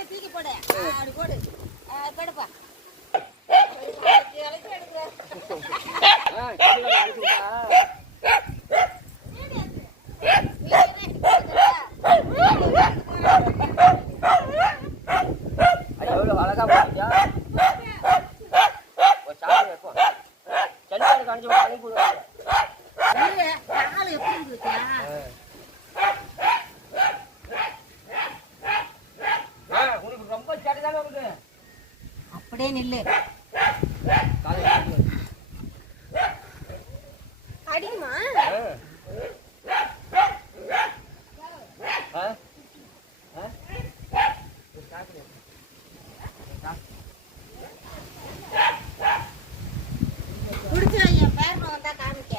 தூக்கி போடு அப்படி போடு போடுப்பா அழகா போட்டியா ஒரு சாப்பிடு வைப்போம் சென்னை காணிச்சு அனுப்பி விடுவாங்க உனக்கு ரொம்ப சேட்டை உனக்கு அப்படியே நில்லு அடிக்குமா குடிச்சு என் பேர் வந்தா காமிக்க